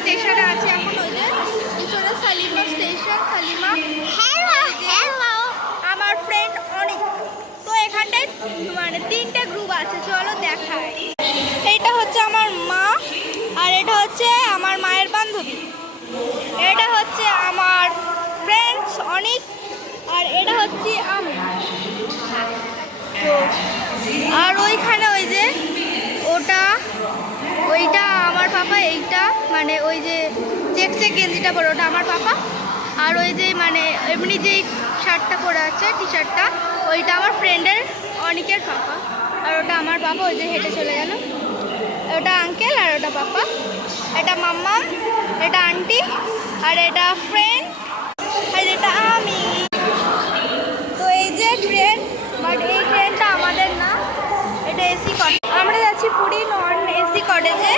স্টেশনে আছে এখন, ওই যে পিছনে সালিমা স্টেশন। সালিমা আমার ফ্রেন্ড অনেক। তো এখানটায় মানে 3টে গ্রুপ আছে, চলো দেখায়। এটা হচ্ছে আমার মা, আর এটা হচ্ছে আমার মায়ের বান্ধবী, এটা হচ্ছে আমার ফ্রেন্ডস অনেক, আর এটা হচ্ছে আমি। তো আর ওইখানে ওই যে ওইটা আমার পাপা, এইটা মানে ওই যে চেক গেঞ্জিটা পরে ওটা আমার পাপা, আর ওই যে মানে এমনি যেই শার্টটা পরে আছে টি শার্টটা ওইটা আমার ফ্রেন্ডের অনেকের পাপা, আর ওটা আমার বাবা, ওই যে হেঁটে চলে গেল। ওটা আঙ্কেল আর ওটা পাপা, এটা মাম্মাম, এটা আন্টি, আর এটা ফ্রেন্ড, আর এটা আমি। তো এই যে ট্রেন, বাট এই ট্রেনটা আমাদের না, এটা এসি কটেজ। আমরা যাচ্ছি পুরী নন এসি কটেজে।